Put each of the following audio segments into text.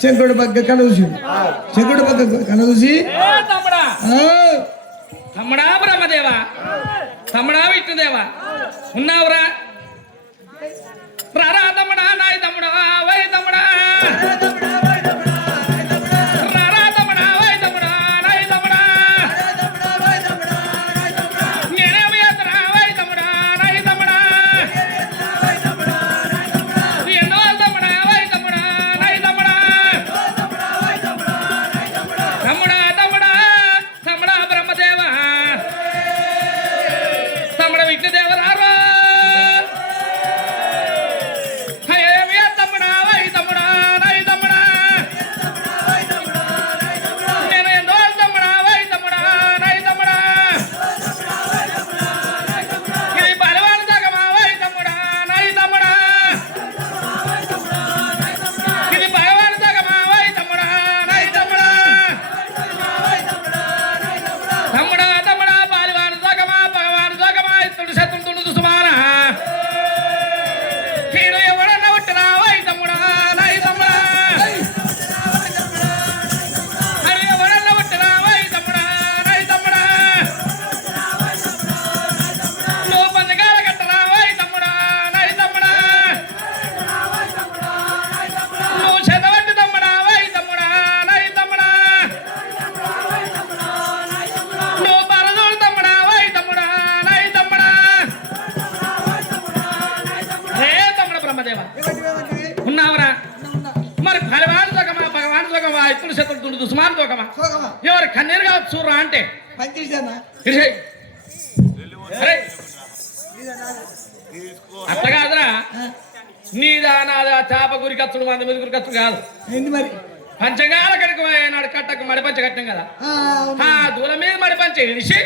శంకుడు పక్క కలూసి శంకుడు పక్క కలూసి తమ్ముడా బ్రహ్మదేవా తమ్ముడా విష్ణుదేవా ఉన్నావురా రారా తమ్ముడా నాయ తమ్ముడా వై తమ్ముడా రారా తమ్ముడా వై తమ్ముడా నాయ తమ్ముడా నేనేమి ఎత్తరా వై తమ్ముడా నాయ తమ్ముడా ఎన్నో తమ్ముడా వై తమ్ముడా నాయ తమ్ముడా తమ్ముడా తమ్ముడా తమ్ముడా బ్రహ్మదేవా తమ్ముడ విష్ణుదేవరారా ఉన్నావరా మరి భగవాన్ సోకమా ఇతడు శత్రుడు దుస్మాన్ సోకమా ఎవరు కన్నీరు కావచ్చు చూడరా అంటే అట్లా కాదురా నీదా నాదా చేప గురికచ్చుడు మంది మీద గురికచ్చుడు కాదు మరి పంచగాల కనుక నాడు కట్టకు మడిపంచ కట్టాం కదా దూల మీద మడిపంచ ఇడిసి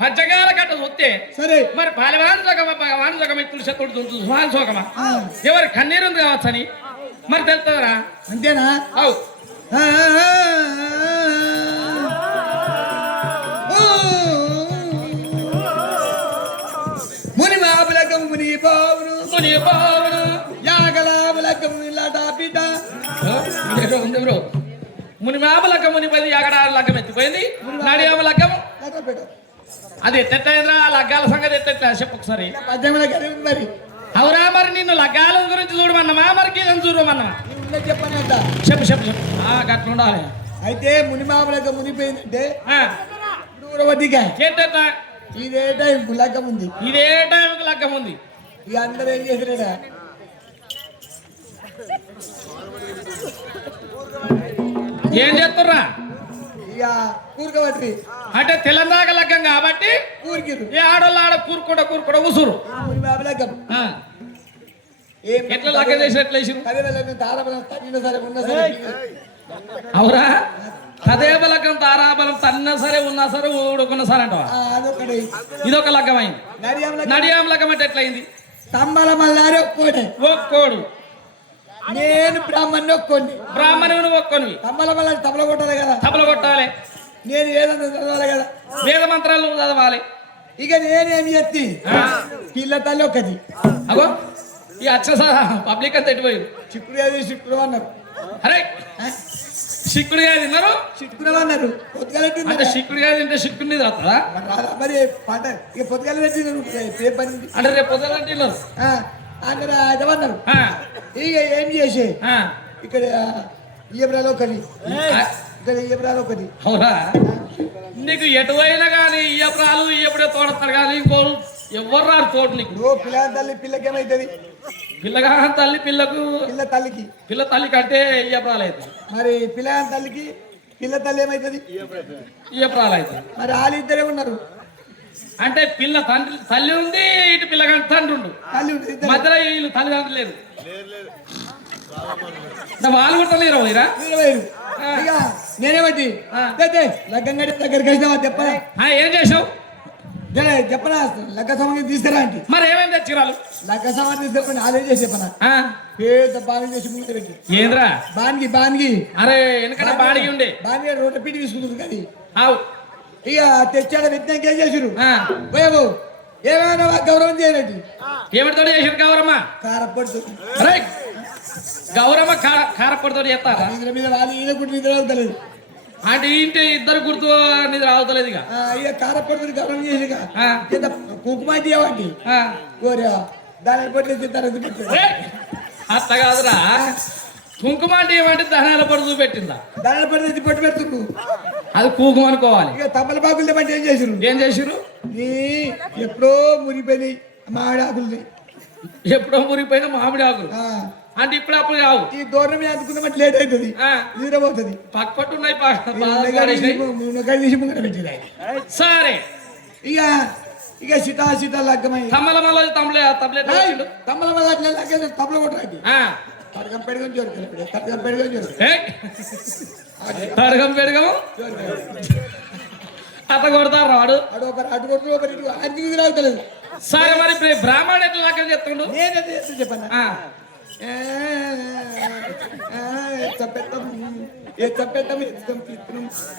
పంచగాల కట్ట చూస్తే సరే మరి పాలవాన్ సోకమా భగవాన్ సోకమా ఇతడు శత్రుడు దుస్మాన్ సోకమా ఎవరు కన్నీరు ఉంది కావచ్చని మరి తెలుస్తుందిరా అంతేనా అవు ముని బాబులకం ముని బాబును ముని బావును యాగలాబులకం ఇలాటా బిడ్డ ఉంది బ్రో ముని మాపలక్క ముని పది అక్కడ లగ్గం ఎత్తిపోయింది నడియామ లగ్గం అది ఎత్తెట్లా లగ్గాల సంగతి ఎత్తెట్లా చెప్పు ఒకసారి మరి అవురా మరి నిన్ను లగ్గాల గురించి చూడమన్నమా మరి గీదని చూడమన్నమా చెప్పనంట చెప్పు చెప్పు చెప్పు గట్ల ఉండాలి అయితే ముని మామూలుగా మునిపోయిందంటే వడ్డీగా ఎత్తెట్లా ఇదే టైం లగ్గం ఉంది ఇదే టైంకి లగ్గం ఉంది ఇక అందరూ ఏం చేసినాడా ఏం చేస్తుర్రా ఇక కూరుకోబట్టి అంటే తెలంగాణ లగ్గం కాబట్టి కూరికిరు ఏ ఆడోళ్ళు ఆడ కూరుకుంట ఉసురు ముని బాబు లగ్గం ఎట్లా లగ్గం చేసి ఎట్లా వేసిరు తారబలం తగ్గిన సరే ఉన్న సరే అవురా కదేబలకం తారాబలం తన్నా సరే ఉన్నా సరే ఊడుకున్నా సరే అంటవా అదొకటి ఇదొక లగ్గం అయింది నడియాం లగ్గం అంటే ఎట్లయింది తమ్మల మల్లారి ఒక్కోటే ఒక్కోడు నేను బ్రాహ్మణ్ణి ఒక్కోండి బ్రాహ్మణుని ఒక్కొనివి తమ్మల మల్లారి తబల కొట్టాలి కదా తబల కొట్టాలి నేను ఏదన్నా చదవాలి కదా వేద మంత్రాలు చదవాలి ఇక నేనేమి ఎత్తి పిల్ల తల్లి ఒక్కటి అగో ఈ అచ్చ పబ్లిక్ అంతా ఎట్టిపోయింది చిక్కుడు అన్నారు అరే చిక్కుడుగా తిన్నారు చిక్కుడు అన్నారు అంటే చిక్కుడుగా తింటే చిక్కుడిని రాదా మరి పాట ఇక పొద్దుగాల పెట్టినారు పేపర్ అంటే రేపు పొద్దున తిన్నారు అక్కడ అదన్నారు ఇక ఏం చేసే ఇక్కడ ఇయబ్రాలో ఒకటి ఇక్కడ ఇయబ్రాలో ఒకటి అవునా నీకు ఎటువైనా కానీ ఇయ్యప్రాలు ఇయ్యప్పుడే తోడతారు కానీ ఇంకోరు ఎవరు రారు తోడు నీకు పిల్ల తల్లి పిల్లకి ఏమైతుంది పిల్లగా తల్లి పిల్లకు పిల్ల తల్లికి అంటే ఇయ్యప్రాలు అవుతుంది మరి పిల్ల తల్లికి పిల్ల తల్లి ఏమైతుంది ఇయ్యప్రాలు అవుతుంది మరి వాళ్ళిద్దరే ఉన్నారు అంటే పిల్ల తండ్రి తల్లి ఉంది ఇటు పిల్లగా తండ్రి ఉండు మధ్యలో వీళ్ళు తల్లిదండ్రులు లేరు వాళ్ళు కూడా లేరు వైరా నేనేమట్టి లగ్గం గడి దగ్గరికి వచ్చినావా చెప్పరా ఏం చేసావు చెప్పనా లగ్గ సమాధి తీసుకురా అంటే మరి ఏమేమి తెచ్చిరాలు లగ్గ సమాధి తీసుకురా అదే చేసి చెప్పనా పేద బాగా చేసి ముందు పెట్టి ఏంద్రా బాన్గి అరే ఎందుకంటే బాడిగి ఉండే బాన్గి రోడ్డు పీటి తీసుకుంటుంది కానీ అవు ఇక తెచ్చాడ విజ్ఞానికి ఏం చేసిరు బాబు ఏమైనా గౌరవం చేయనట్టు ఏమిటితో చేసారు గౌరమ్మ కారపడుతు గౌరమ్మ కారపడితో చేస్తారా నిద్ర మీద వాళ్ళు ఈయన కూడా నిద్ర అవుతలేదు. అంటే ఇంటి ఇద్దరు గుర్తు నిద్ర అవుతలేదు ఇక ఇక కారపడుతుంది గౌరవం చేసి ఆ. కుంకుమ ఇవ్వండి ఆ. కోరా దాని పట్ల తరగతి ఏ, అట్లా కాదురా కుంకుమ అంటే ఏమంటే దహనాల పడి చూపెట్టిందా దాని పట్ల పట్టు పెడుతుండ్రు. అది కుంకుమ అనుకోవాలి. ఇక తమలపాకులు తెమ్మంటే ఏం చేసిరు? ఏం చేసిరు? ఈ ఎప్పుడో మురిపోయినాయి మామిడి ఆకులు. ఎప్పుడో మురిగిపోయిన మామిడి ఆకులు అంటే ఇప్పుడు అప్పుడు కావు. ఈ దూరం మీద అందుకున్నామంటే లేట్ అవుతుంది, నిద్రపోతుంది. పక్కపట్టు ఉన్నాయి తీసి ముంగట పెట్టింది. సరే ఇక ఇక సిటా సిటా లగ్గమై తమ్మల మళ్ళీ తమ్మల వల్ల అట్లా లగ్గ తప్పల కొట్టరాకి తడగం పెడగం జోరుకోలేదు. తడగం పెడగం తడగం పెడగం అట్ట కొడతారు రాడు అటు ఒకరు అటు కొడుతు ఒకరు ఇటు అన్ని తిరగలేదు. సరే మరి బ్రాహ్మణుడు ఎట్లా లగ్గం చెప్తుండు? నేనైతే చేస్తూ చెప్పాను.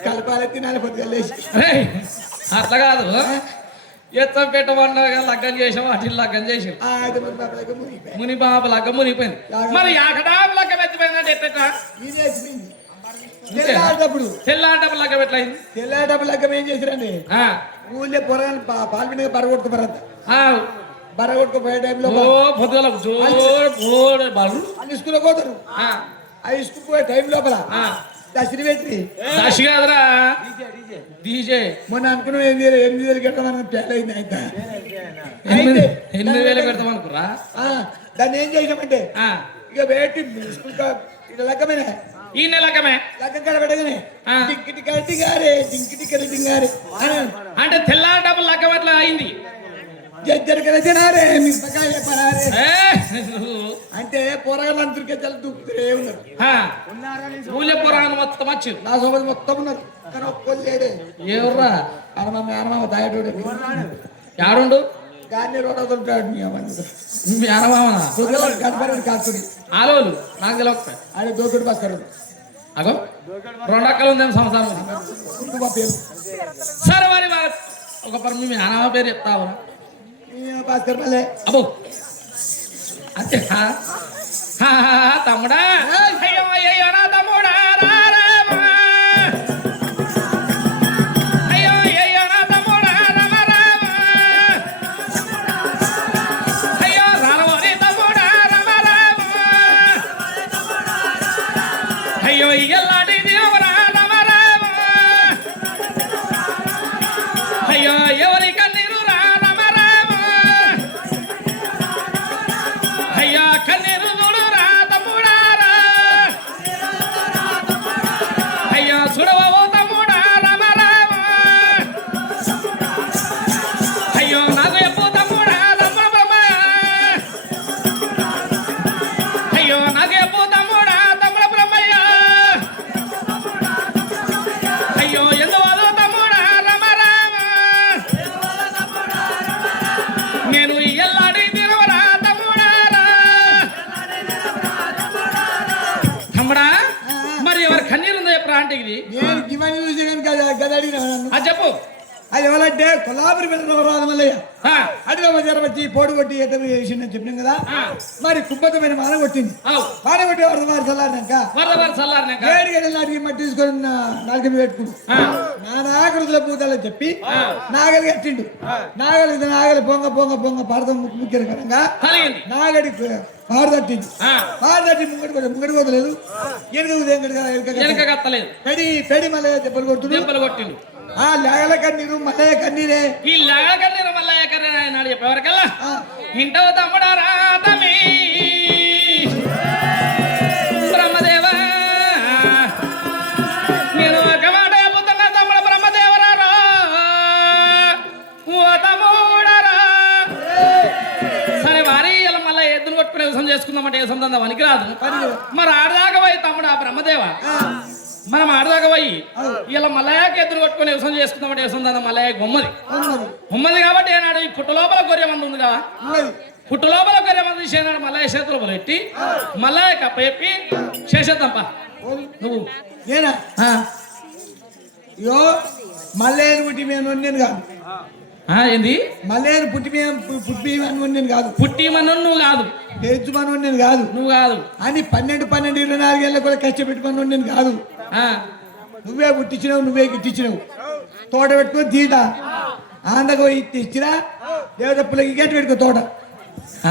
కలపాలి తినాలి పొద్దుగలేసి. అట్లా కాదు ఎత్తం పెట్టమన్నా లగ్గం చేసాం అటు లగ్గం చేసాం ముని బాబు లగ్గం మునిగిపోయింది. మరి అకడాబు లగ్గం ఎత్తిపోయిందంటే ఎట్లా తెల్లాడప్పుడు తెల్లాటప్పుడు లగ్గం ఎట్లయింది? తెల్లాడప్పుడు లగ్గం ఏం చేసిరండి ఊళ్ళో పొరగాని పాల్పిండి బరగొట్టుకుపోరంత. బరగొట్టుకుపోయే టైంలో పొద్దుల స్కూల్లో పోతారు. ఆ స్కూల్ పోయే టైం లోపల దశరి పెట్టి దశ కాదురా డీజే మొన్న అనుకున్నాం 8,000 కట్టమని పేద అయింది. అయితే 8,000 పెడతాం అనుకురా. దాన్ని ఏం చేసామంటే ఇక పెట్టి స్కూల్ లగ్గమేనా ఈ లగ్గమే లగ్గం కాడ పెట్టగానే టిక్కిటి కట్టిగారే టింకిటి కట్టిగారే అంటే తెల్లాటప్పుడు లగ్గం ఎట్లా అయింది? జర తినారే మిరపకాయ పరారే అంటే పోరగాళ్ళందరికీ చాలా దూకుతూనే ఉన్నారు. ఊళ్ళో పోరాను మొత్తం వచ్చి నా సోబతి మొత్తం ఉన్నారు. కానీ ఒక్కరు లేడే. ఎవర్రా? అనమామ దాయటోడు యాడుండు గాన్ని రోడ్ అవుతుంటాడు. మీ అనమామనా కనపడి కాల్చుడి ఆలోలు నాకు తెలియక ఆయన దోకుడు బస్తాడు. అగో 2 అక్కలు ఉందేమో సంసారం. సరే మరి ఒక పరం మీ అనమ పేరు చెప్తావు భాస్కర్ మళ్ళీ అబ్బో అంతే తమ్ముడా అయ్యో అయ్యో నా తమ్ముడా అయ్యో అయ్యో నా తమ్ముడా అయ్యో రామోని తమ్ముడా అయ్యో ఎల్లాడి దేవరా అయ్యో ఎవరి కన్నీరు అయ్యా కన్నీరు చూడురా తమ్ముడారా అయ్యా చూడవో తమ్ముడా రామ రామ అయ్యో నాకు ఎప్పు తమ్ముడా తమ్ముడు బ్రహ్మ అయ్యో నాకు ఎప్పు తమ్ముడా తమ్ముడు బ్రహ్మయ్య అయ్యో ఎందువల్ల తమ్ముడా రామ రామ నేను ఎల్లాడి తిరవరా మరి ఎవరి కన్నీరు ఉందో ఎప్పుడు ఆంటీకి నేను గివని చూసి గది అడిగిన అది చెప్పు. అది ఎవరంటే కొల్లాపురి రాదు మల్లయ్య అడిగా వచ్చి పోడు కొట్టి ఎట్ట చేసిందని చెప్పినాం కదా. మరి కుబ్బతమైన మాన కొట్టింది. మాన కొట్టి వారు చల్లారినాక ఏడికి మట్టి తీసుకొని నాలుగు పెట్టుకుంటు నాగరుల పూతలని చెప్పి నాగలి కట్టిండు. నాగలి పొంగ పొంగ పొంగ పడతాం ముఖ్యం కనుక నాగడి పారు తట్టింది. పారు తట్టి ముంగడి పోతలేదు. పెడి పెడి మల్లయ్య దెబ్బలు కొట్టిండు. ఆ లేగల కన్నీరు మల్లయ్య కన్నీరే. ఈ లేగల కన్నీరు మల్లయ్య కన్నీరు ఆయన చెప్పేవరకల్లా ఇంటవ తమ్ముడా రాతమి బ్రహ్మదేవా నేను ఒక మాట చెబుతున్నా తమ్ముడు బ్రహ్మదేవరారా ఓ తమ్ముడరా. సరే వారి ఇలా మళ్ళీ ఎద్దులు కొట్టుకునే వ్యవసాయం చేసుకుందామంటే వ్యవసాయం దందా పనికి రాదు. మరి ఆడదాకా పోయి తమ్ముడు ఆ బ్రహ్మదేవ మనం ఆడదాకా పోయి ఇలా మల్లయ్యకి ఎదురు కొట్టుకుని వ్యవసాయం చేసుకుందామంటే వ్యవసాయం దా మల్లయ్య ఉమ్మది కాబట్టి ఏనాడు ఈ పుట్ట లోపల గొర్రె మంది ఉంది కదా. పుట్ట లోపల గొర్రె మంది చేనాడు మల్లయ్య చేతులు పెట్టి మల్లయ్య కప్ప చెప్పి చేసేద్దాంప నువ్వు నేనా. అయ్యో మల్లయ్యని బట్టి మేము నేను కాదు ఏంది మళ్ళీ పుట్టి అని కాదు, పుట్టి మనం నువ్వు కాదు, తెచ్చుమని నేను కాదు, నువ్వు కాదు అని 12 ఏళ్ళ కూడా కష్టపెట్టుకుని నేను కాదు. ఆ, నువ్వే పుట్టించినావు, నువ్వే గిట్టించినావు. తోట పెట్టుకొని తీట ఆందకు ఇచ్చినా దేవతప్పులకి గట్టి పెట్టుకో తోట.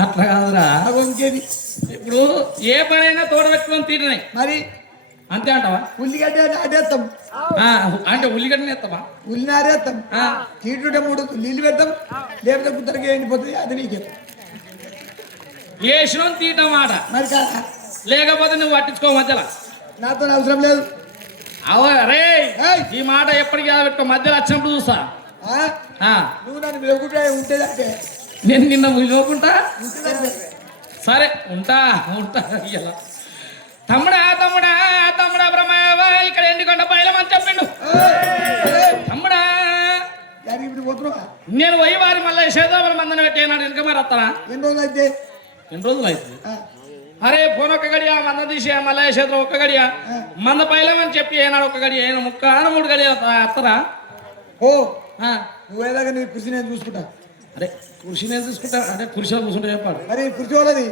అట్లా కాదురా. ఇంకేది ఇప్పుడు ఏ పనైనా తోట పెట్టుకొని తీటనే మరి అంతే అంటావా? ఉల్లిగడ్డ ఆడేస్తాం, అంటే ఉల్లిగడ్డని ఎత్తావా? ఉల్లిని ఆరేస్తాం, తీటుంటే 3 నీళ్ళు పెడతాం, లేకపోతే కుద్దరికి ఎండిపోతుంది. అది నీకే వేసిన తీట మాట మరి కాదా? లేకపోతే నువ్వు పట్టించుకో మధ్యలో. నాతో అవసరం లేదు. అరే ఏయ్! ఈ మాట ఎప్పటికీ పెట్టుకో, మధ్యలో వచ్చినప్పుడు చూస్తా. నువ్వు నన్ను వెలుగుంటే ఉంటేదంటే నేను నిన్న విలువకుంటా. ఉంటేదంటే సరే ఉంటా ఉంటా. ఇలా తమ్ముడా తమ్ముడా తమ్ముడా బ్రహ్మవా ఇక్కడ ఎండికొండ బయలమని చెప్పిండు. తమ్ముడా ఇప్పుడు పోతున్నావా? నేను పోయి వారి మళ్ళీ శేదాబల మందన పెట్టేనాడు ఇంకా మరి వస్తానా? ఎన్ని రోజులు అయితే? ఎన్ని రోజులు అవుతుంది? అరే ఫోన్ ఒక్క గడియా మంద తీసి మళ్ళీ చేతిలో ఒక్క గడియా మంద పైలమని చెప్పి ఏనాడు ఒక్క గడియ అయినా 3 గడియ వస్తారా? ఓ నువ్వేలాగా నీ కృషి నేను చూసుకుంటా. అరే కృషి నేను చూసుకుంటా అంటే కృషిలో కూర్చుంటే చెప్పాడు. మరి కృషి వాళ్ళది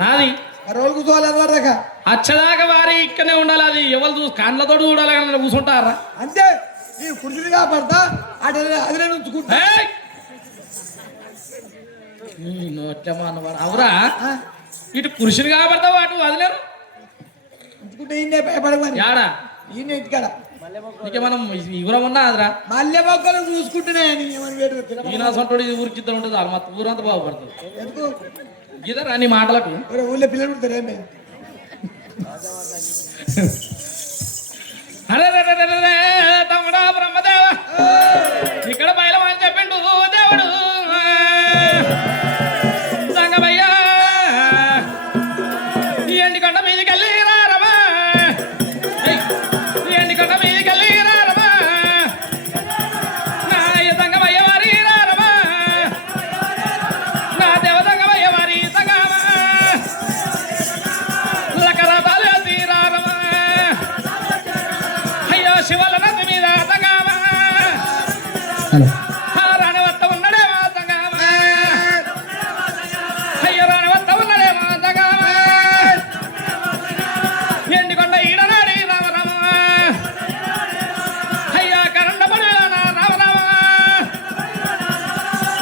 నాది. ఆ రోజు కూర్చోవాలి ఎవరిదాకా అచ్చదాకా వారి ఇక్కడనే ఉండాలి. అది ఎవరు చూసి కళ్ళతో చూడాలి కానీ కూర్చుంటారా? అంతే. నీ కృషిని కాపాడతా అదే అదిలే ఉంచుకుంటా. అవురా ఇటు కృషిని కాబడతావు అటు వదిలేరు ఉంచుకుంటే ఈయనే భయపడమని యాడా ఈయన ఇంటికాడ ఇక మనం ఇగురం ఉన్నా అదిరా మల్లె మొక్కలు చూసుకుంటున్నాయని ఈయన సొంటోడు ఇది ఊరికిద్దరు ఉంటుంది అది మొత్తం ఊరంతా బాగుపడుతుంది. ఎందుకు ఇదరా నీ మాటలకు ఊళ్ళో పిల్లలు ఉంటారు ఏమే? అరే తమ్ముడా బ్రహ్మదేవ ఇక్కడ బయలమని చెప్పిండు దేవుడు. సంగమయ్యా ఎండికొండ మీదికెళ్ళి రారమా, ఎండికొండ మీదికెళ్ళి రారమా, నా సంగమయ్య వారి రారమా, నా దేవ సంగమయ్య వారి సంగమా, లకరాతాలు తీరారమా, అయ్యో శివల నది మీద సంగమా, రాణవత్త ఉన్నడే మా సంగమా, అయ్యో రాణవత్త ఉన్నడే మా సంగమా, ఎండికొండ ఈడనాడి రామరామ, అయ్యా కరండ పడిన రామరామ,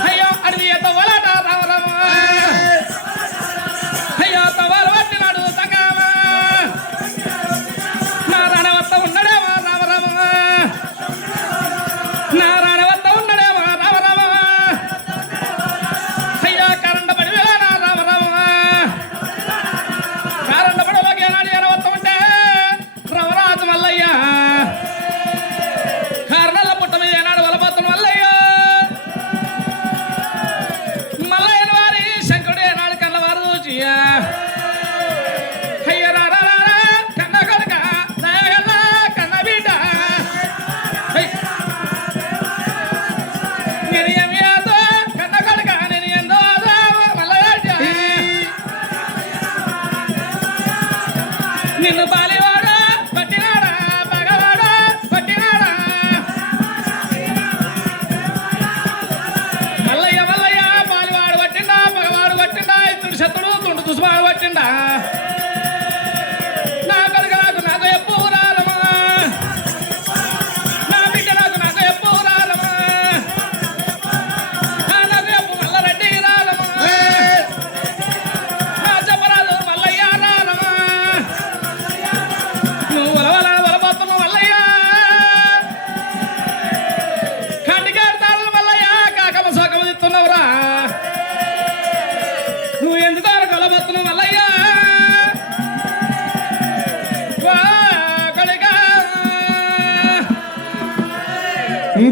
అయ్యో అడవి ఎత్త ఒలాట రామరామ, అయ్యో తవాలు పట్టినాడు సంగమ, నా రాణవత్త ఉన్నడేమో రామరామ, నా రాణవత్త ఉన్నడేమో రామరామ, అయ్యో కరండ పడిన రామరామ, కరండ పడవకి ఏనాడు ఎనవత్త ఉంటే రవరాజు మల్లయ్య, కారణాల పుట్ట మీద ఏనాడు వలపోతున్న మల్లయ్య, మల్లయ్యని వారి శంకుడు ఏనాడు కన్నవారు చూచి అయ్య రారా కన్న కొడుక దయగల్ల కన్న బిడ్డ నేను ఏమి ఆదో కన్న కొడుక నేను ఎందో ఆదో మల్లయ్య నిన్ను బాలివాడా పట్టినాడా పగవాడా పట్టినాడా మల్లయ్య మల్లయ్య బాలివాడు పట్టిండా పగవాడు పట్టిండా ఇతడు శత్రుడు తుండు దుస్మాడు పట్టిండా నా కొడుకు నాకు ఎప్పు రారమా, నా బిడ్డ నాకు ఎప్పు రారమా, నాకు ఎప్పు మల్లరెడ్డి రారమా, నా చెప్పరాదు మల్లయ్య రారమా, నువ్వు వలపోతున్నావు మల్లయ్య, కండికాడతారు మల్లయ్య కాకమ సోకమ తిత్తున్నావురా, నువ్వు ఎందుకు కొలబోతున్నావు మల్లయ్య, వా కొడుకా.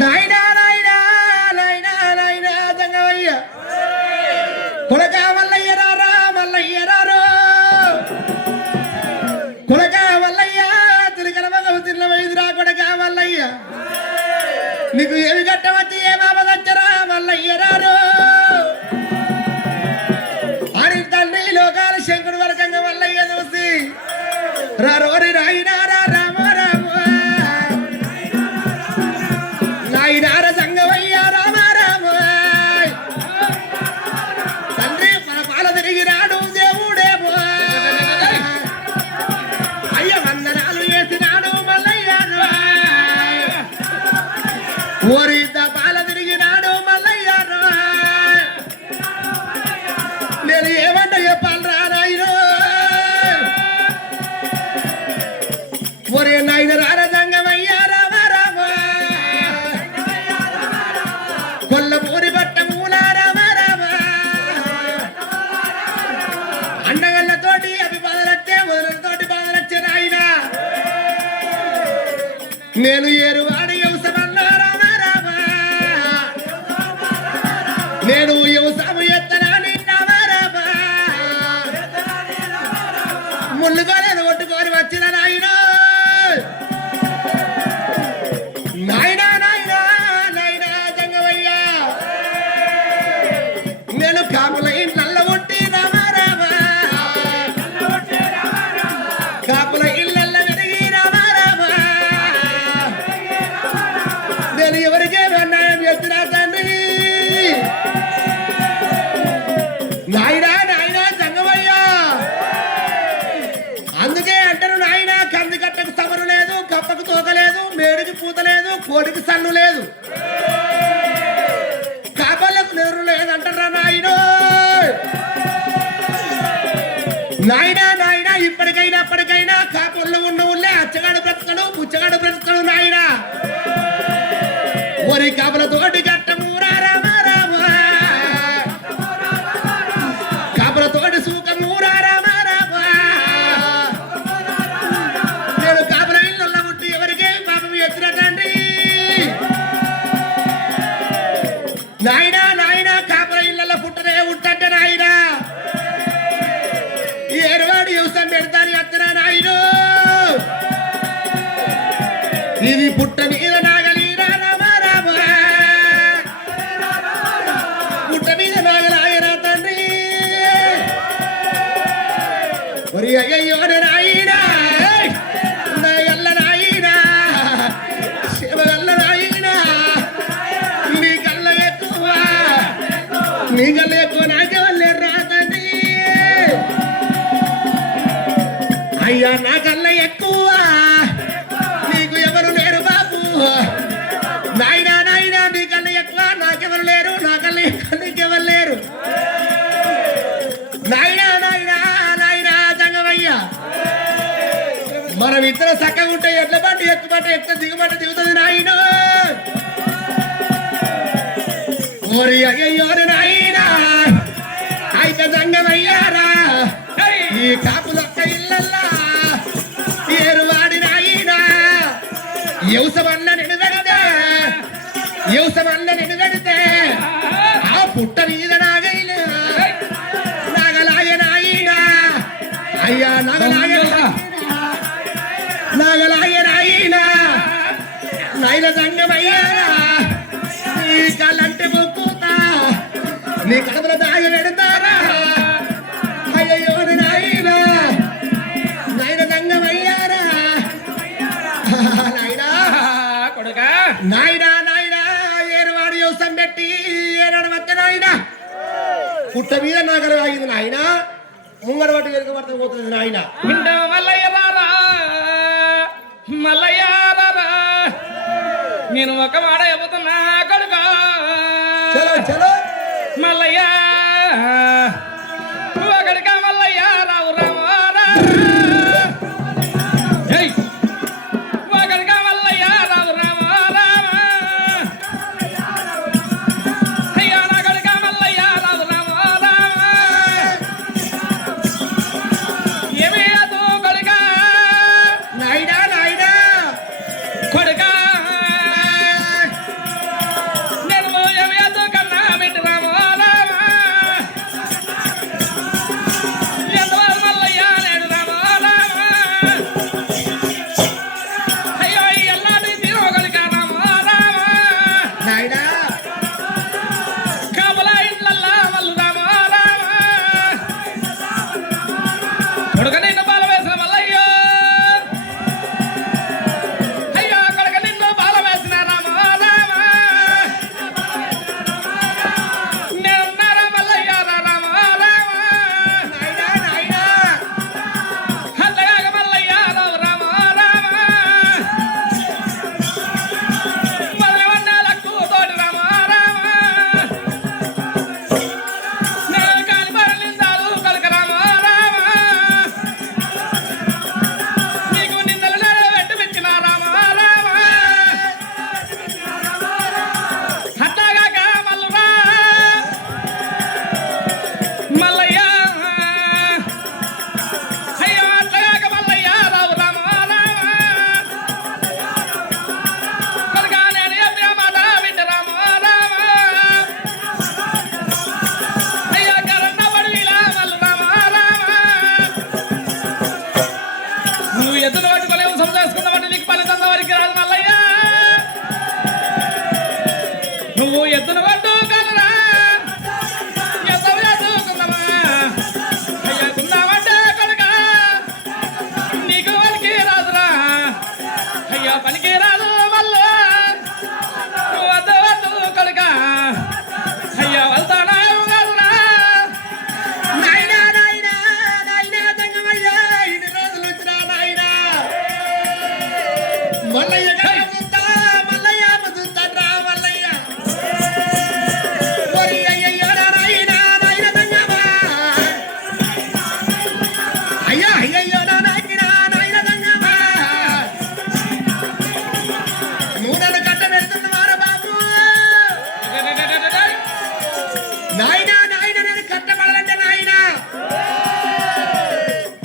నాయనా నాయనా నాయనా నాయనా జంగమయ్య కొడక మల్లయ్య రారా మల్లయ్య రారో కొడక మల్లయ్య తిరిగల మగ తిరిగిరా కొడక మల్లయ్య నీకు ఏమి కట్టవచ్చి ఏ బాబదచ్చరా మల్లయ్య రారో అని తండ్రి లోకాల శంకుడు వరకంగా మల్లయ్య చూసి రారోరి రాయినారా రామ రామ నాయనార సంగమయ్య రామ రామ ఒరే నాయన రారదంగమయ్యా రామ రామ కొల్లపూరి పట్ట మూల రామ రామ అండగళ్ళతోటి అవి బాధలొచ్చే మొదలతోటి బాధలొచ్చే నాయన నేను ఏరువాడి వ్యవసమన్నా రామ రామ నేను వ్యవసాయం ఎత్తనాని రామ రామ ముళ్ళుకోలేదు కొట్టుకొని వచ్చిన నాయన నాయనా నాయనా నాయనా జంగవయ్యా నేను కాపుల ఇళ్ళల్లో ఉంటే రామ రామ కాపుల ఇళ్ళల్లో వెరిగి రామ రామ నేను ఎవరికే అన్యాయం చేస్తున్నా తండ్రి నాయనా నాయనా జంగవయ్యా అందుకే అంటారు నాయన కంది కట్టకు సమరు లేదు కప్పకు తోకలేదు మేడికి పూత లేదు కోడికి సన్ను లేదు కాపలకు నెరు లేదంటారా నాయన నాయనా నాయన ఇప్పటికైనా అప్పటికైనా కాపుల్లో ఉన్న ఊళ్ళే అచ్చగాడు బ్రతకడు పుచ్చగాడు బ్రతకడు నాయన ఒరి కాపులతోటి గట్టము రామ రామ కాపులతోటి సూకము రామ రామ నేను కాపుల ఇళ్ళల్లో ఉంటే ఎవరికే పాపం ఎత్తునటండి నాయనా నాయన కాపుల ఇళ్ళల్లో పుట్టనే ఉంటే నాయన ఏరువాడి యూసం పెడతాను ఎత్తనా నాయన ఇది పుట్ట మీద నాగలి రామ రామ పుట్ట మీద నాగలాయన తండ్రి ఒరి అయ్యో నాయనా నాయల్ల నాయనా శివగల్ల నాయనా నీ కళ్ళ ఎక్కువ నాకే వాళ్ళే రాదండి అయ్యా నా కళ్ళ ఎక్కువ నీకు ఎవరు లేరు బాబు నాయనా నాయనా నీ కళ్ళ ఎక్కువ నాకెవరు లేరు నా కళ్ళ ఎక్కువ నీకెవరు లేరు నాయనా నాయనా నాయనా జంగమయ్యా మనం ఇద్దరు చక్కగా ఉంటే ఎట్ల బండి ఎక్కుమంటే ఎట్ల దిగుమంటే దిగుతుంది నాయన ఓరి అయ్యో నాయనా అయితే జంగమయ్యారా ఈ కాపులొక్క ఇళ్ళల్లా ఏరువాడి నాయనా వ్యవసమన్న నిన్ను ఆ పుట్ట మీద నాగైలు నాగలాయ నాయనా అయ్యా నాగలాయ నాయనా నాయన జంగమయ్యారా నీ కళ్ళంటే మొక్కుతా నీ కడపల దాగ పెడతారా అయ్యో నాయనా నాయన జంగమయ్యారా నాయనా కొడుకా నాయనా నాయనా ఏరువాడి యోసం పెట్టి ఏనాడు వచ్చే నాయనా పుట్ట మీద నాగలు ఆగింది నాయన ముంగడ పట్టి వెనుకబడితే పోతుంది నాయన మిండ మల్లయ్య రారా మల్లయ్య రారా నేను ఒక మాట చెబుతున్నా కొడుకా చలో చలో మల్లయ్య ఒకడిగా మల్లయ్య రావు రామారా ఒకడిగా మల్లయ్య రావు రామారా అయ్యా నాగడిగా మల్లయ్య రావు రామారా ఏమి అదు కొడుకా నాయనా నాయనా కొడుకా నేను ఏమి అదు కన్నా పెట్టి రామారా ఎంతవరకు మల్లయ్య నేను రామారా వ్యవసాయం చేసుకున్నామంటే నీకు ఫలితం వరకు రాదు మల్లయ్య నువ్వు ఎద్దును పట్టు కలరా ఎద్దవు ఎదుకున్నావా అయ్యకున్నావంటే కొడుక నీకు వలికి రాదురా అయ్యా పనికి రాదు మళ్ళా నువ్వు వద్ద వద్దు కొడుక అయ్యా వెళ్తానా రాదురా నాయనా నాయనా నాయనా దంగమయ్యా ఇన్ని రోజులు వచ్చినా నాయనా మల్లయ్య గారుందా మల్లయ్య మదుందరా మల్లయ్య ఓరి అయ్యయ్యో నాయనా నాయనా దంగమా అయ్యా అయ్యయ్యో నాయనా నాయనా దంగమా నువ్వు నన్ను కట్ట పెడుతున్నవారా బాబు నాయనా నాయన నేను కష్టపడాలంటే నాయన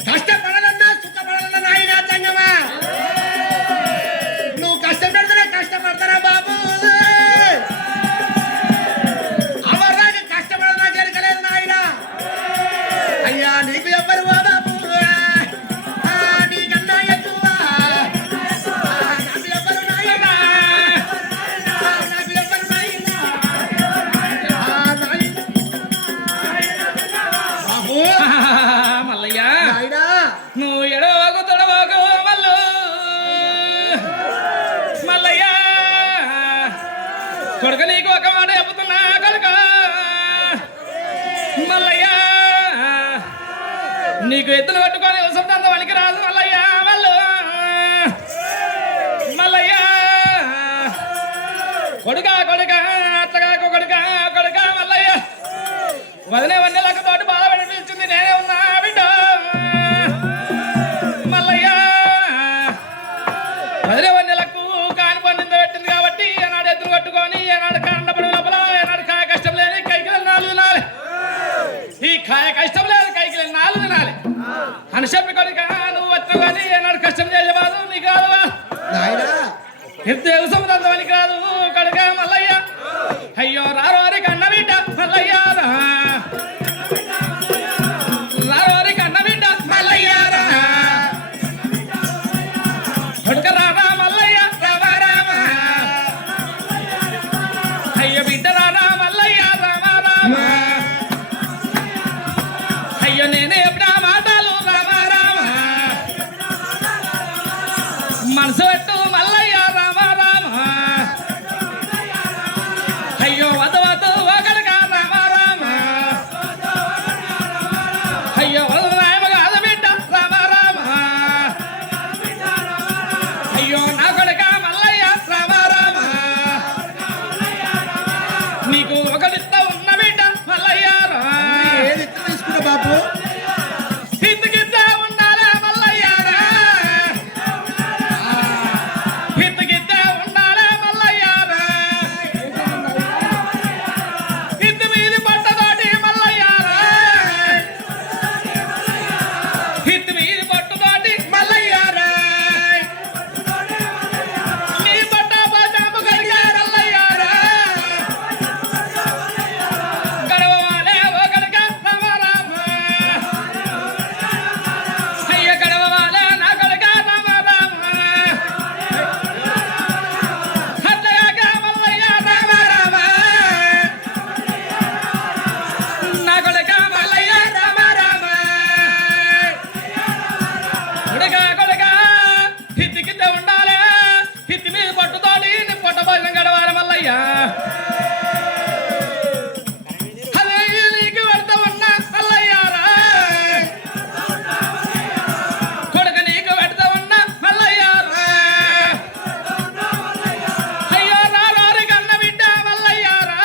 కష్టపడాలన్నా సుఖపడాలన్నా నాయన తంగమా నువ్వు కష్టం పెడితేనే కష్టపడతారా బాబు అవరాకి కష్టపడదా జరగలేదు నాయన అయ్యా నీకు ఎవ్వరు బాబు నీకన్నా ఎక్కువ నాకు ఎవ్వరు నాయన నాకు ఎవ్వరు నాయన బాబు మల్లయ్య నాయనా నువ్వు ఎడవకు తొడవకు మల్లు మల్లయ్య కొడుకు నీకు ఒక మాట చెబుతున్నా కొడుక మల్లయ్య నీకు ఎత్తులు పట్టుకొని వసంతంత వనికి రాదు మల్లయ్య మల్లు మల్లయ్య కొడుక కొడుక అత్తగాకు కొడుక కొడుక మల్లయ్య వదిలే వన్నెలకు తోటి బాధపడి పిలిచింది నేనే ఉన్నా బిడ్డ మల్లయ్య వదిలే వన్నెలకు కాని పండింద పెట్టింది కాబట్టి ఏనాడు ఎదురు పట్టుకొని ఏనాడు కాండపడి లోపల ఏనాడు కాయ కష్టం లేని కైకి నాలుగు తినాలి ఈ కాయ కష్టం లేదు కైకి నాలుగు తినాలి అని చెప్పి కొడుక నువ్వు వచ్చావు కానీ ఏనాడు కష్టం చేయబాదు నీకు కాదు నాయనా దేవు సముద్రానికి రాదు కడుక మల్లయ్య అయ్యో రారోరి కన్న బిడ్డ మల్లయ్య రారోరి కన్న బిడ్డ మల్లయ్య కడుక రారా మల్లయ్య రామ రామ అయ్య బిడ్డ రారా మల్లయ్య రామ రామ అయ్యో నేనే ఎప్పుడా మాటలు రామ రామ మనసు పెట్టు మల్లయ్య రామ రామ అయ్యో వద వద ఒకడుక రామ రామ అయ్యో రామ కాదు బిడ్డ రామ రామ అయ్యో నా కొడుక మల్లయ్య రామ రామ నీకు ఒకడిస్తా ఉన్న బిడ్డ మల్లయ్య రా ఏది తీసుకున్నా బాబు హిత్తుకిద్దా ఉండాలా మల్లయ్య రా హిత్తుకిద్దా ఉండాలా మల్లయ్య రా హిత్తు మీది పట్టతోటి మల్లయ్య రా హిత్తు మీది పట్టుతోటి మల్లయ్య రా నీ పట్ట బాజాము కలిగా మల్లయ్య రా గడవవాలే ఓ గడక రామ రామ అయ్య గడవవాలే నా గడక రామ రామ అత్తగాక మల్లయ్య రామ రామ నా గడక మల్లయ్య రామ రామ కొడక కొడక హిత్తి కింద ఉండాలి హిత్తి మీద పట్టుతోటి నీ పొట్ట భోజనం గడవాలి మల్లయ్య అదే నీకు పెడతా ఉన్నా మల్లయ్య రా కొడుక నీకు పెడతా ఉన్నా మల్లయ్య రా అయ్యో రారోరి కన్న బిడ్డ మల్లయ్య రా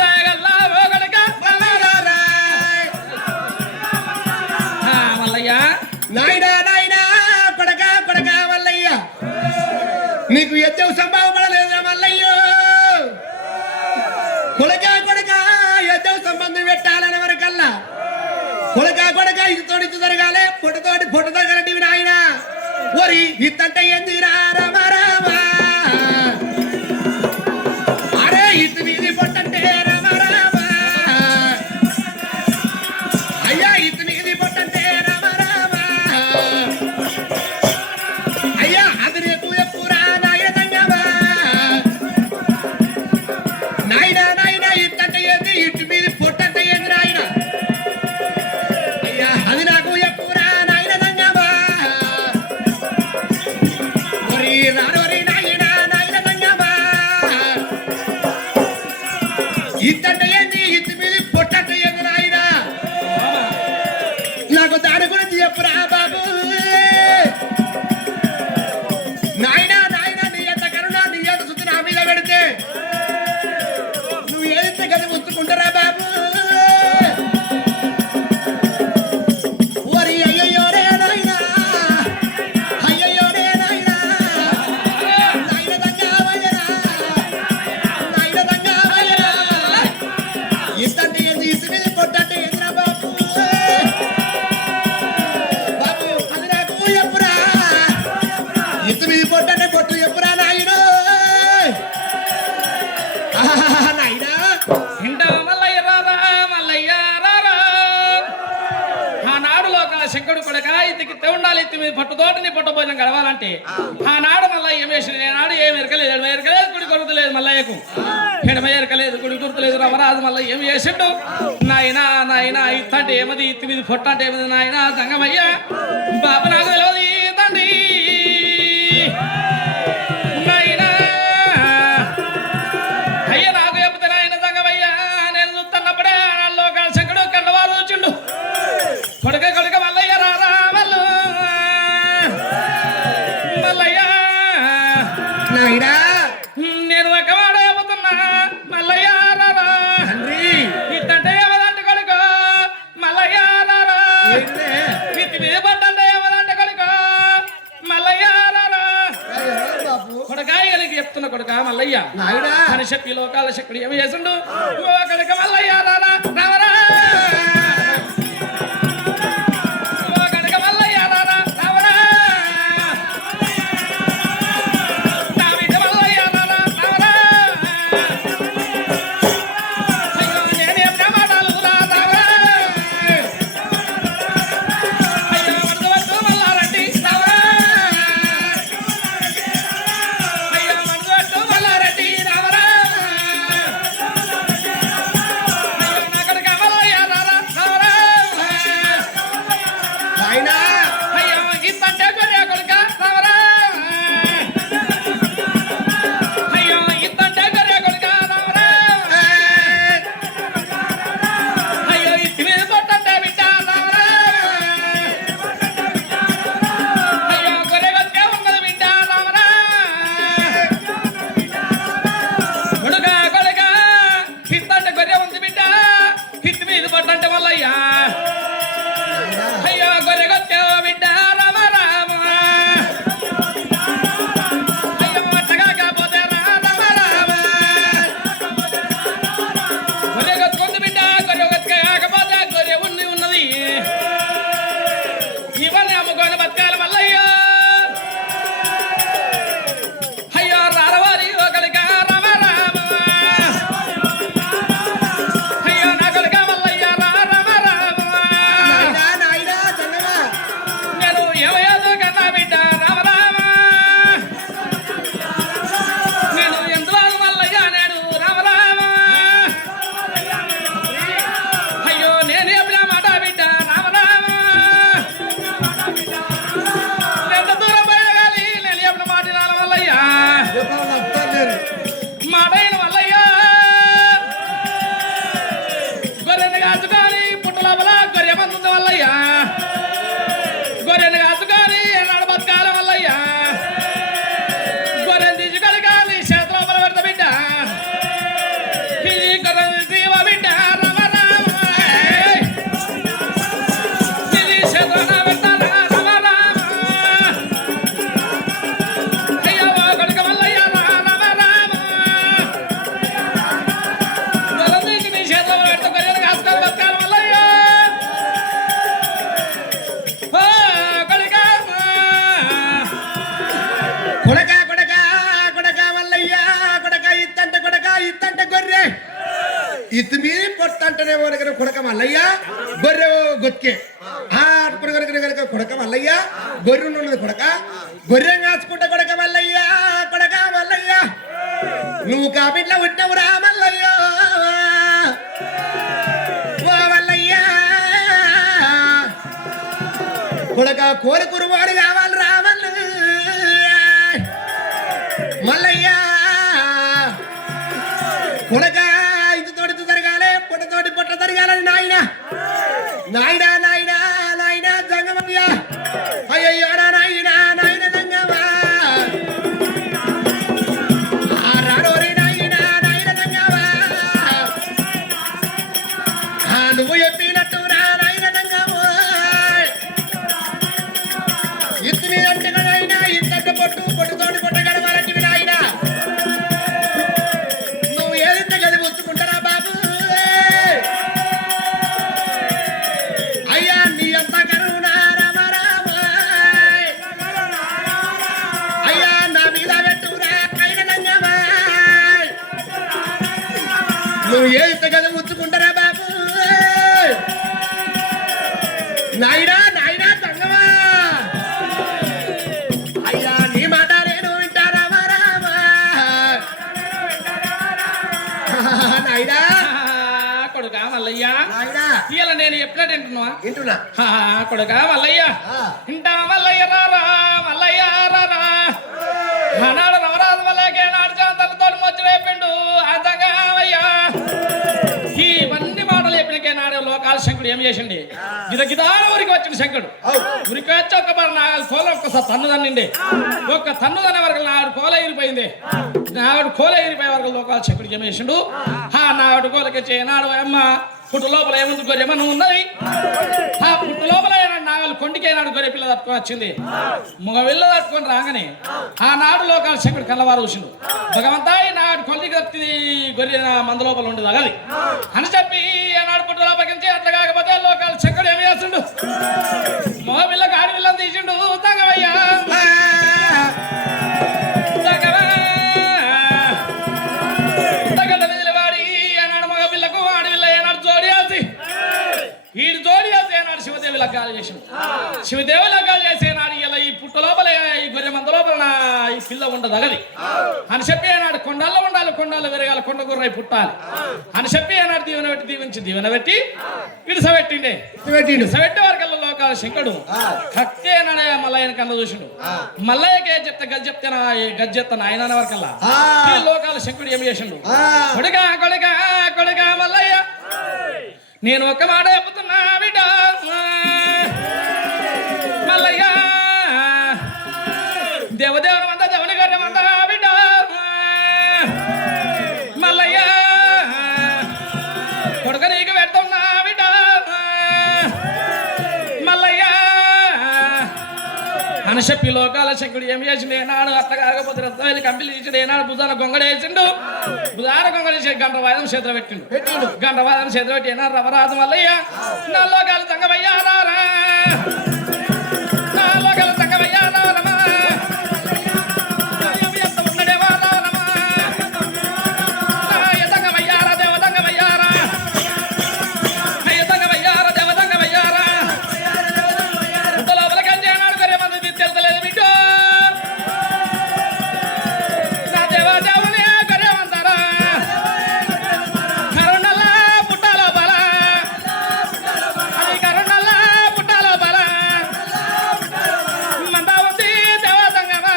దయగల్లా ఓ కొడుక మల్లయ్య రా మల్లయ్య నాయనా నాయనా కొడక కొడక మల్లయ్య నీకు ఎద్దవు సంభావపడలేదా మల్లయ్యో కొడక కొడక ఎద్దవు సంబంధం పెట్టాలని వరకల్లా కొడక కొడక ఇది తోడి జరగాలి పొట్టతోటి పొట్ట దగ్గర నాయన ఓరి ఇత్తంటే ఏంది రామ రామ అరే ఇత్ మీది పొట్టంటే రామ రామ అయ్యా ఇత్ మీది పొట్టంటే రామ రామ ఇత్తే ఉండాలి ఇత్తి మీద పట్టుతోటి నీ పట్టు భోజనం గడవాలంటే ఆనాడు మళ్ళీ ఏం వేసిన నేనాడు ఏం ఎరకలేదు ఎడమ ఎరకలేదు గుడి కొరతలేదు మల్లయ్యకు ఎడమ ఎరకలేదు గుడి కొరతలేదు రమరాజు మళ్ళీ ఏం చేసిండు నాయనా నాయనా ఇత్తంటే ఏమది ఇత్తి మీద పొట్ట అంటే ఏమది నాయనా సంగమయ్య బాబు నాకు తెలియదు తండ్రి నాయనా అయ్య నాకు చెప్తే నాయన సంగమయ్య నేను చూస్తున్నప్పుడే లోకాల శంకడు కండవారు చూచిండు కొడుక కొడుక మల్లయ్య రారా మల్లు మల్లయ్య నాయనా నేను ఒక వాడ చెబుతున్నా మల్లయ్య రారా తండ్రి ఇత్తంటే ఏమదంటే కొడుకు మల్లయ్య రారా ఏంటే? ఇత్తి మీద పడ్డంటే ఏమదంటే కొడుకు మల్లయ్య రారా ఎవరు బాబు కొడకాయ నీకు చెప్తున్నా కొడుక మల్లయ్య నాయనా మన శక్తి లోకాల శక్తి ఏమి చేసిండు ఓ కొడుక మల్లయ్య రారా రావరా ఓ కొడుక మల్లయ్య రారా రావరా నా బిడ్డ మల్లయ్య రారా రావరా అయ్యో నేనేం ప్రమాదాలు రావరా అయ్యో వద్దు వద్దు మల్లారెడ్డి రావరా అయ్యో వద్దు వద్దు మల్లారెడ్డి రావరా అయ్యో నా కొడుక మల్లయ్య రారా రావరా నాయనా అయ్యో ఇత్తంటే గొర్రె కొడుక రావరా అయ్యో ఇత్తంటే గొర్రె కొడుక రావరా అయ్యో ఇత్తి మీద పొట్టంటే బిడ్డ రావరా అయ్యో గొర్రె కొడుకే ఉన్నది బిడ్డ రావరా కొడుక కొడుక ఇత్తంటే గొర్రె ఉంది బిడ్డ ఇత్తి మీద పొట్టంటే మల్లయ్యా అయ్యో గొర్రె కొత్తే బిడ్డ రామ రామ అయ్యో అట్టగా కాకపోతే రామ రామ గొర్రె కొత్తుకుంది బిడ్డ గొర్రె కొత్తుక కాకపోతే గొర్రె ఉన్నది ఇవన్నీ అమ్ముకొని బతకాలి మల్లయ్యో అయ్యో రారవారి ఒకలిగా రామ రామ అయ్యో నా కొడుక మల్లయ్య రామ రామ నాయనా నాయనా తండ్రమా నేను ఏమయ్యాదో కన్నా బిడ్డ రామ రామ నేను ఎందులో మల్లయ్య నేను రామ రామ అయ్యో నేను చెప్పిన మాట బిడ్డ రామ రామ ఎంత దూరం పోయగాలి నేను చెప్పిన మాట వినాలి మల్లయ్య చెప్పాలి అర్థం లేదు మాట అయిన మల్లయ్య గొర్రెని కాచుకొని పుట్ట లోపల గొర్రె మంది ఉంది మల్లయ్య గొర్రెని కాచుకొని ఎన్నాడు బతకాల మల్లయ్య గొర్రెని తీసుకొని కానీ చేతి లోపల పెడతా బిడ్డ ఇది గొర్రెని తీవ బిడ్డ రామ రామ ఇది చేతుల పెడతారా రామ రామ అయ్యో కొడుక మల్లయ్య రామ రామ గొర్రెని నీ చేతిలో పెడతా గొర్రెని కాచుకొని బతకాల మల్లయ్య ఓ కొడుక కొడక కొడక కొడక మల్లయ్య కొడక ఇత్తంటే గొర్రె ఇత్తు మీద పొట్టంటనే వరకు కొడక మల్లయ్య గొర్రె గొత్కే కొడక కొడక మల్లయ్య గొర్రె ఉన్నది కొడక గొర్రె కాచుకుంటా కొడక మల్లయ్య నువ్వు కాబిట్ల ఉట్టవురా మల్లయ్య ఓ మల్లయ్య కొడక కోరుకురువాడు కావాలి రామల్లు మల్లయ్య కొడక ఇది తోటి జరగాలి పొట్టతోటి పొట్ట జరగాలని నాయన జంగమయ్య అయ్యయ్యో నాయన జంగమ రాడోరి నాయన జంగమ నువ్వు చెప్పినట్టు నాయన జంగమ ఇత్తు మీద అంటే కదైనా ఇంతటి పొట్టుతోటి పొట్ట గడవాలంటివి నాయన నువ్వు ఏదైతే గది పుచ్చుకుంటారా బాబు అయ్యా నీ అంత కరుణ రామ రామ అయ్యా నా మీద పెట్టురా నాయన దంగమా నువ్వు ఏదైతే గది పుచ్చుకుంటారా బాబు నాయనా దంగమా చెప్పినట్టు వింటున్నావా వింటున్నా కొడుక మల్లయ్య ఇంటా మల్లయ్య రారా మల్లయ్య రారా ఆనాడు నవరాజు మల్లయ్యకే నాడు తనతో మొచ్చి వేపిండు అర్థంగా అయ్యా ఇవన్నీ మాటలు చెప్పినకే నాడు లోకాల శంకుడు ఏం చేసిండి గిదగిదాన ఊరికి వచ్చింది శంకుడు ఊరికి వచ్చి ఒక్క నాలుగు కోల ఒక్కసారి తన్నుదన్నిండి ఒక్క తన్నుదనే వరకు నాడు కోల ఎగిరిపోయింది నాడు కోల ఎగిరిపోయే వరకు లోకాల శంకుడికి ఏం చేసిండు నాడు కోలకి నాడు అమ్మ పుట్టు లోపల ఏముంది గొర్రెమని ఉన్నది ఆ పుట్టు లోపల నాగలు కొండికేనాడు గొర్రె పిల్ల తట్టుకొని వచ్చింది మగ పిల్ల తట్టుకొని రాగానే ఆనాడు లోకాల శంకుడు కళ్ళవారు చూసిండు భగవంతా నాడు కొల్లి కత్తి గొర్రె మంద లోపల ఉండేది అగది అని చెప్పి ఆనాడు పుట్టు లోపలికి అట్లా కాకపోతే లోకాల శంకుడు ఏమి చేస్తుండు మగ పిల్లకి ఆడి పిల్లని తీసిండు తగవయ్యా శివదేవి లగ్గాలు చేసిండు శివదేవి లగ్గాలు చేసేనాడు ఇలా ఈ పుట్ట లోపల ఈ గొర్రె మంద లోపల ఈ పిల్ల ఉండదు అగది అని చెప్పి ఆనాడు కొండల్లో ఉండాలి కొండల్లో విరగాలి కొండ గుర్రై పుట్టాలి అని చెప్పి ఆనాడు దీవెన పెట్టి దీవించి దీవెన పెట్టి ఇడిసబెట్టిండే ఇడిసబెట్టే వరకల్లా లోకాల శంకుడు కక్కే నాడే మల్లయ్యని కన్న చూసిండు మల్లయ్యకి ఏం చెప్తే గది చెప్తే గది చెప్తాను ఆయన వరకల్లా ఈ లోకాల శంకుడు ఏం చేసిండు కొడుగా కొడుగా కొడుగా మల్లయ్య నేను ఒక మాట చెప్తున్నా బిడ్డ మల్లయ్య దేవదేవుని మంద దేవుని గారి మంద బిడ్డ మల్లయ్య కొడుక నీకు పెడుతున్నా బిడ్డ మల్లయ్య అని చెప్పి లోకాల శంకుడు ఏం చేసిండు ఏనాడు అట్ట కాకపోతే రత్నాలు కంపెనీ తీసిండు ఏనాడు భుజాన గొంగడేసిండు భుజాన గొంగడేసి గంటవాదం చేతులు పెట్టిండు గంటవాదం చేతులు పెట్టి ఏనాడు రవరాజు మల్లయ్య నా లోకాలు తంగవయ్యా రారా నా లోకాలు తంగవయ్యా రారమా ఉండడేవా రారమా తంగవయ్యారా దేవ తంగవయ్యారా తంగవయ్యారా దేవ తంగవయ్యారా లోపల కలిసి ఏనాడు గొర్రె మంది తెలుతలేదు బిడ్డ నా దేవ దేవుని గొర్రె మందరా కరుణల్లా పుట్టాలో బల అది కరుణల్లా పుట్టాలో బల మంద ఉంది దేవ తంగమా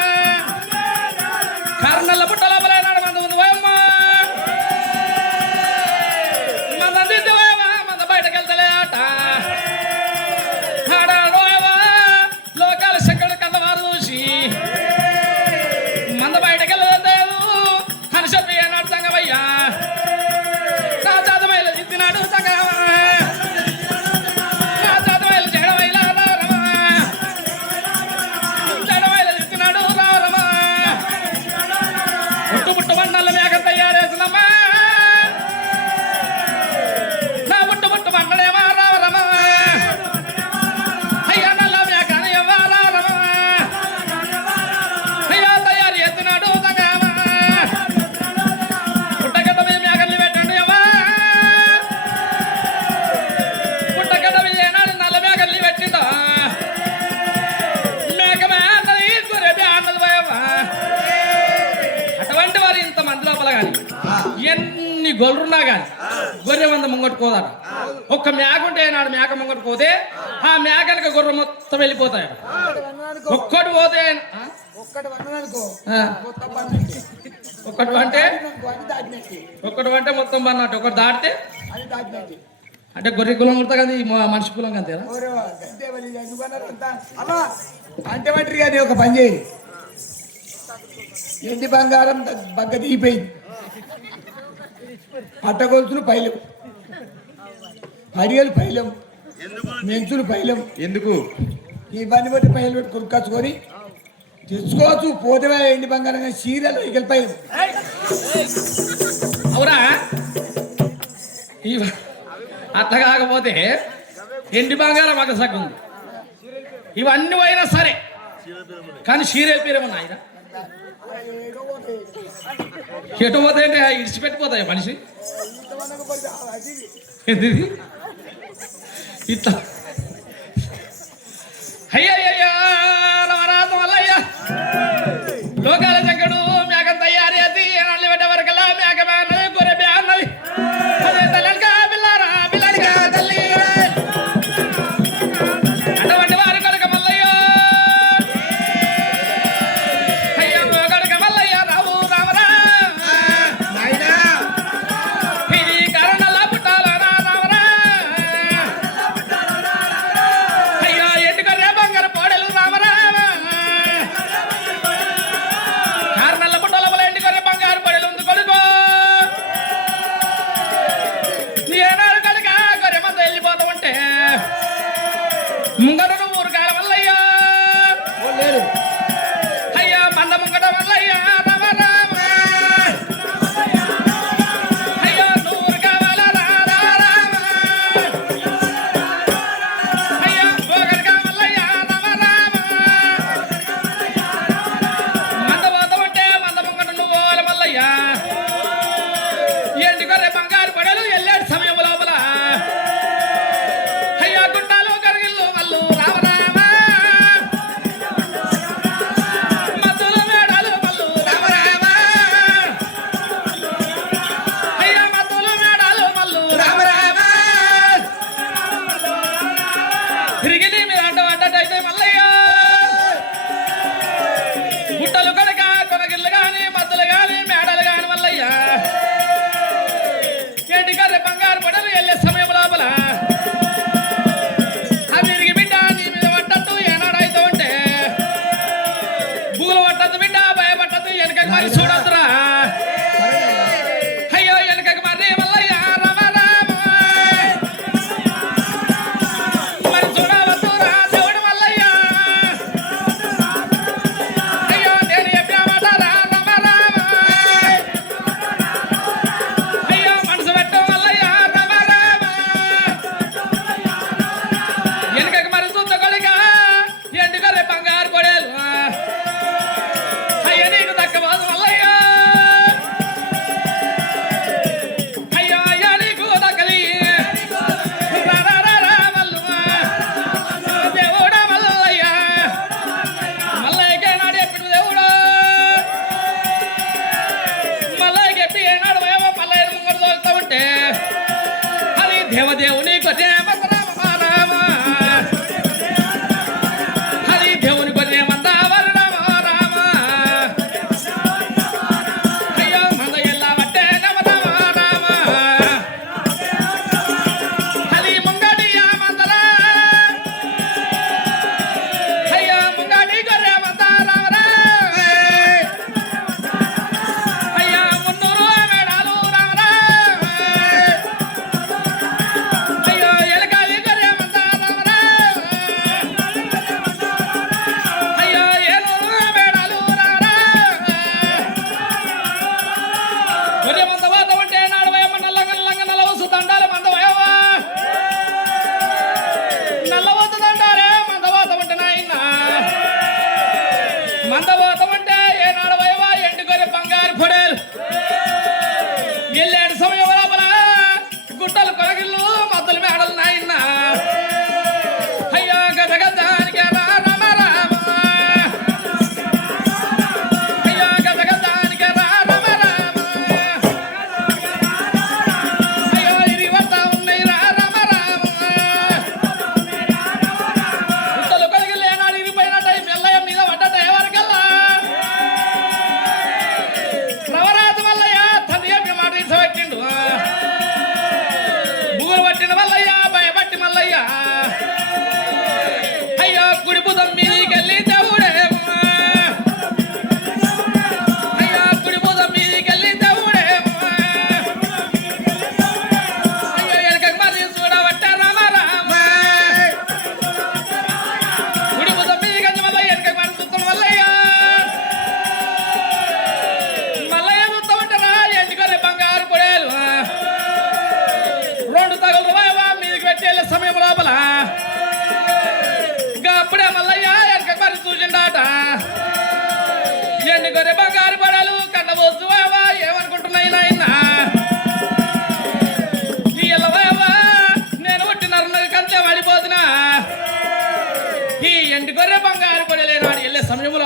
కరుణల్ల పుట్టాలో బల నాడు మంద ఉంది పోయమ్మ మంద దిద్దువేమా మంద బయటకు వెళ్తలే ఆట లోకాల శంకరుడు కన్నవారు చూసి మంద బయటకు వెళ్ళలేదు అని చెప్పి ఏనాడు తంగవయ్యా నా జాతమైలు తిన్నాడు తంగవా నా జాతమైలు జడమైలా రారమా జడమైలు తిన్నాడు రారమా పుట్టు పుట్టు బండల మేక తయారేసినమ్మా నా పుట్టు పుట్టు బండలేమా రావరమా అయ్యా నల్ల మేకని ఎవ్వరారమా అయ్యా తయారు ఎత్తున్నాడు తంగవా పుట్టగడ్డ మీద మేకల్ని పెట్టండు ఎవ్వా పుట్టగడ్డ మీద ఏనాడు నల్ల మేకల్ని పెట్టిండా మేకమే అన్నది గొర్రె అన్నది పోయవ్వా అటువంటి వారు ఇంత మంది లోపల కానీ ఎన్ని గొర్రెలున్నా కానీ గొర్రె మంద ముంగట్టుకోదాడు ఒక్క మేక ఉంటే నాడు మేక ముంగట్టుకోతే ఆ మేకలకి గొర్రె మొత్తం వెళ్ళిపోతాయి ఒక్కటి పోతే ఒక్కటి వన్నదనుకో ఆ, మొత్తం పన్నెండు ఒక్కటి అంటే అది దాటినట్టు ఒక్కటి అంటే మొత్తం అన్నట్టు ఒకటి దాటితే అది దాటినట్టు అంటే గొర్రె కులం కుడతా కదా ఈ మనిషి కులం అంతేనా ఎవరో గంటే వాళ్ళు ఎందుకన్నారు అంతా అమ్మా అంటే వంటరి కానీ ఒక పని చేయి ఎండి బంగారం బగ్గ దిగిపోయింది అట్టగొలుసులు పైలం పడిగలు పైలం మెంచులు పైలం ఎందుకు ఇవన్నీ బట్టి పైలు పెట్టి కొనుక్కొచ్చుకొని తెచ్చుకోవచ్చు పోతే ఎండి బంగారం చీరలు ఎగిలి పైలం అవురా అట్లా కాకపోతే ఎండి బంగారం ఒక సగం ఉంది ఇవన్నీ పోయినా సరే కానీ సీరియల్ పేరేమన్నా ఆయన ఎటు పోతాయంటే ఇడిచిపెట్టిపోతాయి మనిషి ఏంది ఇట్లా అయ్యయ్యా రవరాజు మల్లయ్య లోకాల జంగడు మేక తయారు చేసి అల్లి పెట్టే వరకల్లా మేక అన్నది గొర్రె అన్నది అదే తల్లి పిల్లారా పిల్లడిగా తల్లి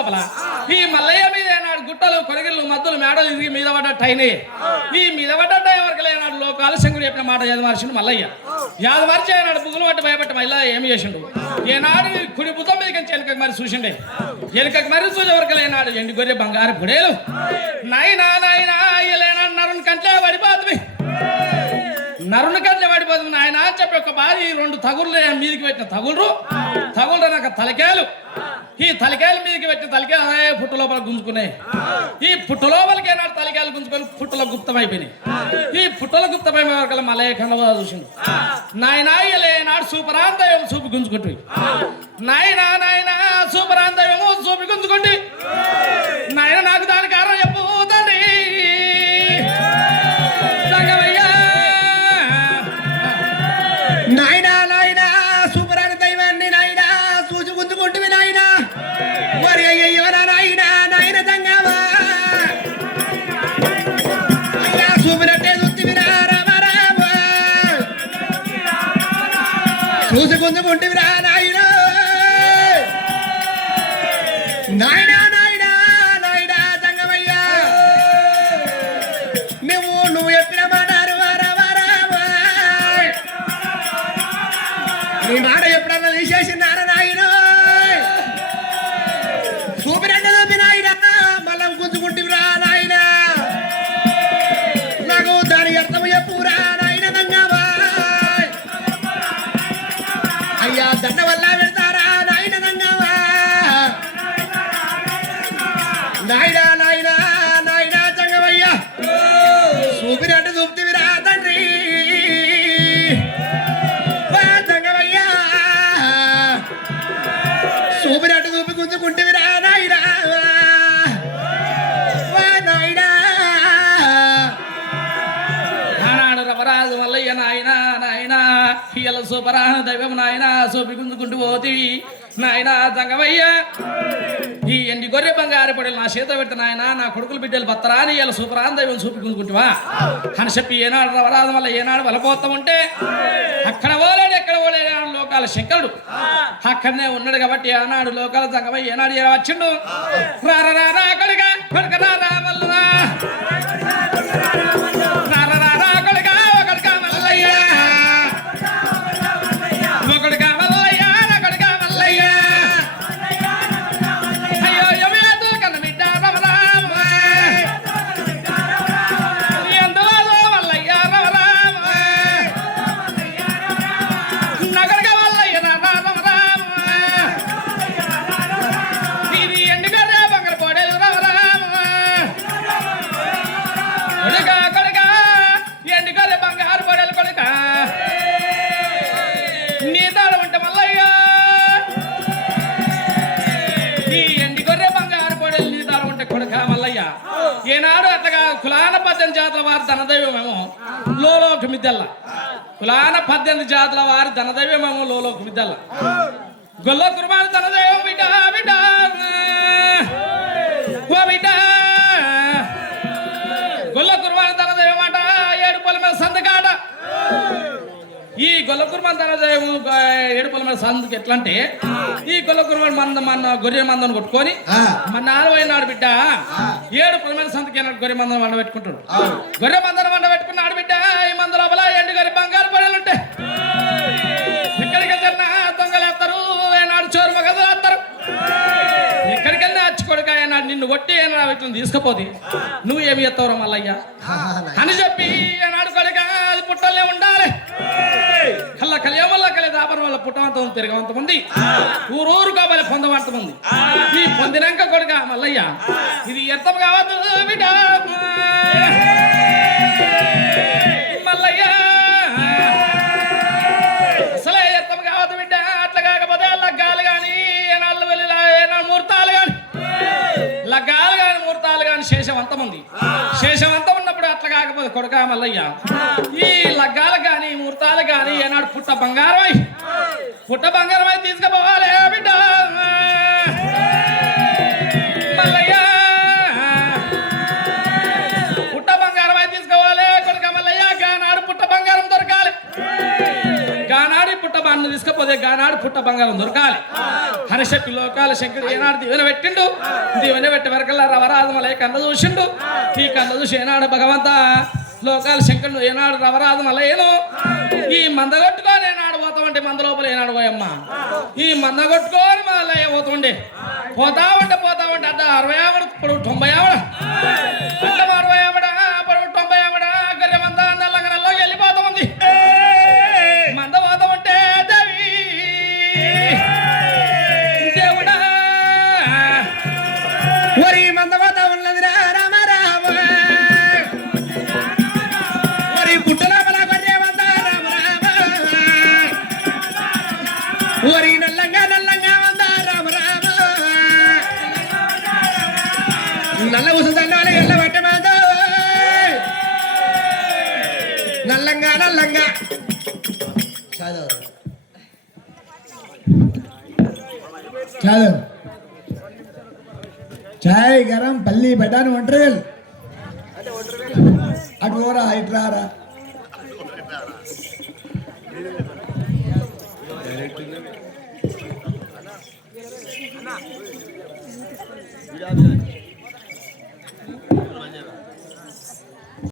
లోపల ఈ మల్లయ్య మీద ఏనాడు గుట్టలు కొరగిళ్ళు మద్దులు మేడలు ఇరిగి మీద పడ్డట్టయినాయి. ఈ మీద పడ్డట్టు ఎవరికి లేనాడు లోకాలు శంకుడు చెప్పిన మాట యాదమార్చిండు మల్లయ్య. యాదమార్చి ఏనాడు బుగులు పట్టి భయపట్టి మళ్ళీ ఏమి చేసిండు. ఏనాడు కుడి బుద్ధం మీద వెనుకకి మరి చూసిండే. వెనుకకి మరి చూసి ఎవరికి లేనాడు ఎండి గొర్రె బంగారు గుడేలు నాయనా నాయనా అయ్యలేనాడు నరుని కంట్లే పడిపోతుంది. నరుని కంట్లే పడిపోతుంది నాయన అని చెప్పి ఒక భారీ 2 తగుళ్ళు మీదికి పెట్టిన తగులు నాకు తలకాయలు. ఈ తలకాయలు మీదకి పెట్టిన తలకాయలు పుట్టు లోపల గుంజుకున్నాయి. ఈ పుట్టు లోపలికి ఏనాడు తలకాయలు గుంజుకొని పుట్టులో గుప్తమైపోయినాయి. ఈ పుట్టలో గుప్తమైన వరకు మళ్ళీ కండవ చూసిండు. నాయన నాడు సూపరాంతయం చూపి గుంజుకుంటు నాయనా నాయన సూపరాంతయము చూపి గుంజుకుంటు నాయన నాకు దాని కారణం చెప్పు తండ్రి. నాయనా నాయనా సూపరాని దైవాన్ని నాయనా చూసి గుంజుకుంటువి నాయనా. మరి అయ్యో నాయనా నాయన తంగమా అయ్యా చూపినట్టే చూస్తువి రామా చూసి గుంజుకుంటువి రా నాయన. నాయనా నాయనా నాయనా తంగమయ్యా నువ్వు చెప్పిన మాట నీ మాట ఎప్పుడన్నా తీసేసినారా నాయన. చూపినట్టు చూపి నాయన మళ్ళా గుంజుకుంటురా నాయన. నాకు దాని అర్థం చెప్పురా నాయన తంగమా. అయ్యా దండ వల్ల పెడతారా నాయన తంగమా. నాయన నాయన నాయన తంగమయ్యా చూపినట్టు చూపుతివిరా తండ్రి. చూపినట్టు చూపి గుంజుకుంటేవిరా నాయనా నాయనా. ఆనాడు రవరాజు మల్లయ్య నాయన నాయన ఇయ్యల సూపరాన దైవం నాయన చూపి గుంజుకుంటూ పోతివి నాయన తంగమయ్య. ఈ ఎండి గొర్రె బంగారు పొడలు నా చేత పెడితే నాయన నా కొడుకులు బిడ్డలు బత్తరా అని ఇలా సూపరాన దైవం చూపి గుంజుకుంటువా అని చెప్పి ఏనాడు రవరాజు వల్ల ఏనాడు వలపోతా ఉంటే అక్కడ ఓలేడు ఎక్కడ ఓలేడు లోకాల శంకరుడు అక్కడనే ఉన్నాడు కాబట్టి ఆనాడు లోకాల తంగమయ్య ఏనాడు వచ్చిండు. రారా కొడుగా కొడుక రారా మల్లురా రారా కొడుగా ఒకడుగా మల్లయ్య ఒకడుగా మల్లయ్య ఒకడుగా మల్లయ్య అయ్యో యమేదు కన్న బిడ్డ రమరామ ఎందులో మల్లయ్య రమరామ నగరగా మల్లయ్య రమరామ ఇది ఎండుగర్రె బంగారు పొడలు రమరామ కొడుక ఎండుగర్రె బంగారు పొడలు కొడుక నీ తాడు ఉంటే మల్లయ్య ఈ ఎండి గొర్రె బంగారు పొడలు నీ తాడు ఉంటే కొడుక మల్లయ్య. ఏనాడు అట్లాగా కులాన 18 జాతుల వారి ధనదైవమేమో లోలోక మిద్దెల్ల కులాన 18 జాతుల వారి ధనదైవమేమో లోలోక మిద్దెల్ల గొల్ల కుర్బాన్ ధనదైవం బిడ్డ బిడ్డ ఓ బిడ్డ గొల్ల కుర్బాన్ ధనదైవం మాట 7 పొల మీద సంతకాట. ఈ గొల్ల కుర్బాన్ ధనదైవం 7 పొల మీద సంతకి ఎట్లా అంటే ఈ గొల్ల కుర్బాన్ మన గొర్రె మందని కొట్టుకొని మన నాలువైనాడు బిడ్డ 7 పొల మీద సంతకి గొర్రె మందం వండ పెట్టుకుంటాడు. గొర్రె మందం వండ పెట్టుకున్నాడు బిడ్డ. ఈ మంద లోపల ఎండు గొర్రె బంగారు పొడలు ఉంటాయి. ఎక్కడికి వెళ్ళినా దొంగలేస్తారు ఏనాడు చోరు మగదులు వేస్తారు. ఎక్కడికెళ్ళినా వచ్చి కొడుక ఏనాడు నిన్ను కొట్టి ఏనాడు ఇట్లా తీసుకుపోతే నువ్వు ఏమి ఎత్తావురా మల్లయ్య అని చెప్పి ఏనాడు కొడుక అది పుట్టలే ఉండాలి. కల్లా కలియమల్లా కలి దాపరం వల్ల పుట్టమంత తిరగవంత మంది ఊరూరు కావాలి పొందవంత మంది. ఈ పొందినాక కొడుక మల్లయ్య ఇది ఎర్థం కావద్దు బిడ్డ మల్లయ్య అసలే ఎర్థం కావద్దు బిడ్డ. అట్లా కాకపోతే లగ్గాలు కానీ ఏనాళ్ళు వెళ్ళి ఏనాడు ముహూర్తాలు కానీ లగ్గాలు కానీ ముహూర్తాలు కానీ శేషవంతం ఉంది. శేషవంతం ఉన్నప్పుడు అట్లా కాకపోతే కొడుక మల్లయ్య ఈ లగ్గాలు కానీ ముహూర్తాలు కానీ ఏనాడు పుట్ట బంగారమై తీసుకుపోవాలి బిడ్డ మల్లయ్య. పుట్ట బంగారమై తీసుకోవాలి కొడుక మల్లయ్య. గానాడు పుట్ట బంగారం దొరకాలి. గానాడి పుట్ట నన్ను తీసుకపోతే గానాడు పుట్ట బంగారం దొరకాలి హరిశక్తి లోకాల శంకరుడు ఏనాడు దీవెన పెట్టిండు దీవెన పెట్టి వరకల్లా రవరాజమలై కన్న చూసిండు ఈ కన్న చూసి ఏనాడు భగవంత లోకాల శంకరుడు ఏనాడు రవరాజమలయ్యను ఈ మంద కొట్టుకొని ఏనాడు పోతామంటే మంద లోపల ఏనాడు పోయమ్మ ఈ మంద కొట్టుకొని మళ్ళీ పోతుండే పోతామంటే అడ్డ 60 ఆవిడ ఇప్పుడు 90 ఆవిడ అడ్డ 60 ఆవిడ ఇప్పుడు 90 ఆవిడ గర్రె మంద నల్లగనల్లో వెళ్ళిపోతామంది మంద పోతామంటే దేవి దేవుడా ఒరి మందవాత ఉన్నదిరా రామ రామ ఒరి పుట్టలోపల గొర్రె మంద రామ రామ ఒరి నల్లంగా మంద రామ రామ నల్ల ఉసుదండాలి ఎల్ల పట్ట మంద నల్లంగా చాలు చాయ్ గరం పల్లి బఠాను ఒంటరిగల్ అటు పోరా ఇట్లారా అన్న